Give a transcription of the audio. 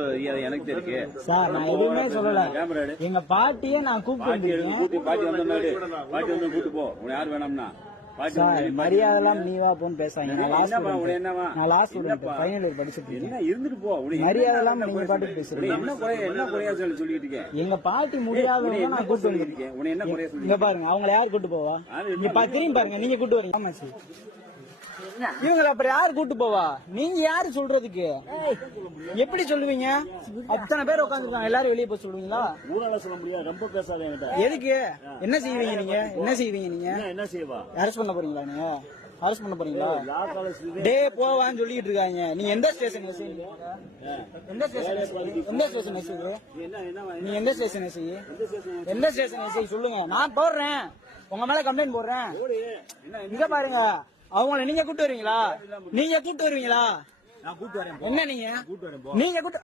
சொல்ற எனக்கு இருக்கு சார். நான் எதுவுமே சொல்லல. எங்க பாட்டியே நான் கூப்பிட்டு பாட்டி வந்து கூட்டு போ. உன யாரு வேணாம்னா மரியாதை நீவா போன்னு பேசாங்க. நான் லாஸ்ட் ஃபைனல் இயர் படிச்சுட்டு இருக்கேன். இருந்துட்டு போ. மரியாதை நீங்க பாட்டுக்கு பேசுறீங்க. என்ன குறையா சொல்லிட்டு இருக்கேன். எங்க பாட்டி முடியாத நான் கூட்டு வந்துருக்கேன். என்ன குறையா சொல்லி இங்க பாருங்க, அவங்களை யாரு கூட்டு போவா? இங்க திரும்பி பாருங்க, நீங்க கூட்டு வரீங்க. ஆமாச்சு, இவங்களை அப்புறம் யாரு கூட்டு போவா? நீங்க யாரு சொல்றதுக்கு? எப்படி சொல்லுவீங்க? அத்தனை பேர் உட்காந்துருக்காங்க, எல்லாரும் வெளியே போய் சொல்லுவீங்களா? சொல்ல முடியாது. ரொம்ப பேசாதீங்க. எதுக்கு? என்ன செய்வீங்க நீங்க? என்ன செய்வீங்க நீங்க? என்ன செய்வா? அரெஸ்ட் பண்ண போறீங்களா? நீங்க அரெஸ்ட் பண்ண போறீங்களா? டே போவான்னு சொல்லிட்டு இருக்காங்க. நீங்க எந்த ஸ்டேஷன்? எந்த ஸ்டேஷன்? எந்த ஸ்டேஷன்? நீங்க எந்த ஸ்டேஷன்? எந்த ஸ்டேஷன் சொல்லுங்க, நான் போடுறேன். உங்க மேல கம்ப்ளைண்ட் போடுறேன். இங்க பாருங்க, அவங்கள நீங்க கூட்டு வருவீங்களா? நீங்க கூட்டு வருவீங்களா? நான் கூட்டு வரேன். என்ன நீங்க கூட்டு